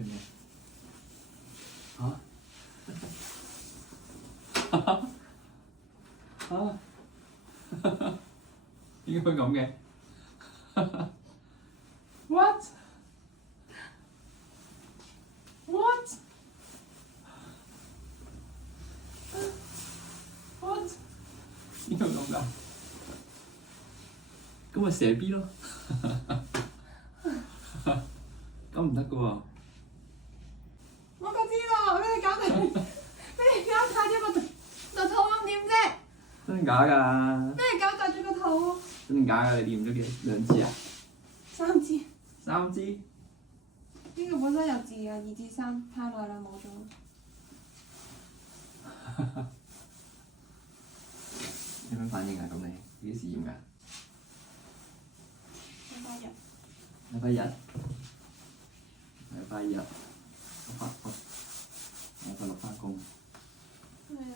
係咩？點解會咁嘅？What？ 點解會咁㗎？咁咪射 B 咯，咁唔得㗎喎。我知咯，俾你搞大咗個肚咁點啫？真定假㗎？俾你搞大咗個肚。真定假㗎？你掂咗兩支啊？3支。3支？呢個本身有字㗎，2至3，太耐啦冇咗。有咩反應啊？咁你幾時驗㗎？禮拜日。我就落翻工。係啊。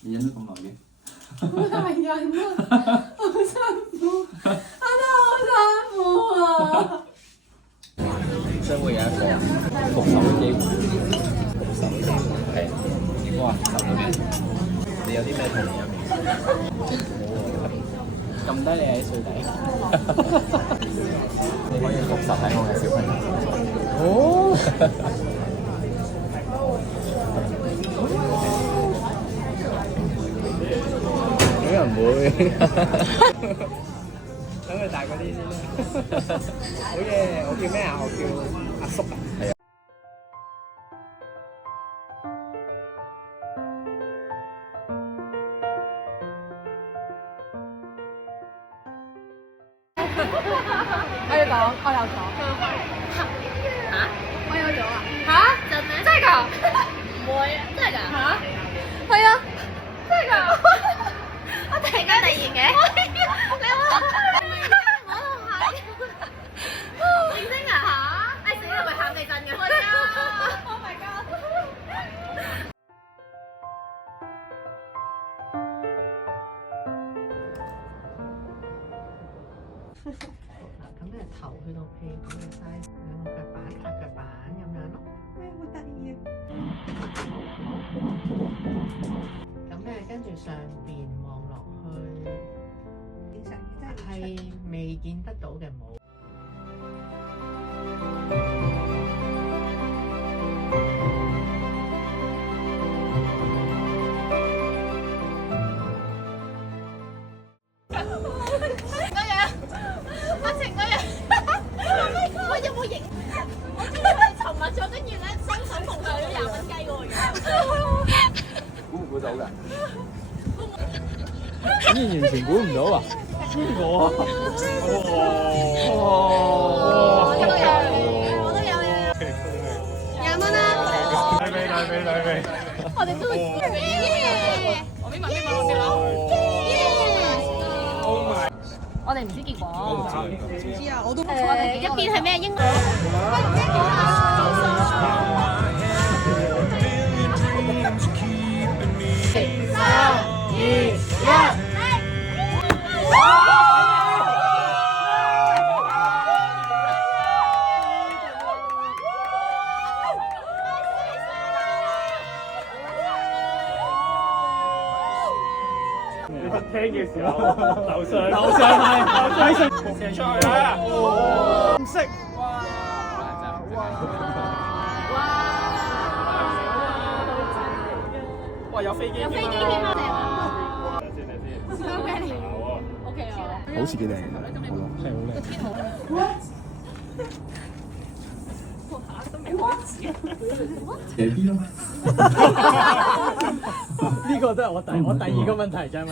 你忍咗咁耐嘅？好大人啊！好辛苦，我都好辛苦啊！將會有一個復仇嘅機會。復仇嘅機會係點講啊？你有啲咩童年陰影？撳低你喺水底。你可以復仇喺我嘅小朋友。哦。點解唔會？等佢大個啲先啦。好嘢！我叫咩啊？我叫阿叔啊。係啊。我要講，我有咗。嚇？我有咗啊？嚇？真咩？真係㗎？唔會啊！真係㗎？嚇？係啊！真係㗎？我突然間突然嘅。你話？我都係。認真㗎？嚇？哎死啦！咪喊地震㗎？係啊！Oh my god！咁咧頭去到屁股嘅 size， 兩個腳板拍腳板咁樣咯。好得意啊！咁咧跟住上邊望落去，係未見得到嘅冇。估唔估到㗎？竟然完全估唔到啊！邊個啊？我都有20蚊啦！大味！我哋都我邊我哋唔知結果。唔知啊，我都一邊係咩英文？你聽嘅時候，樓上係射出去啦！唔識哇！有飛機添啊！等先。OK 啊。好似幾靚㗎，係好靚。天好都未開始。射 B 咯。呢個都係我第二個問題就係問。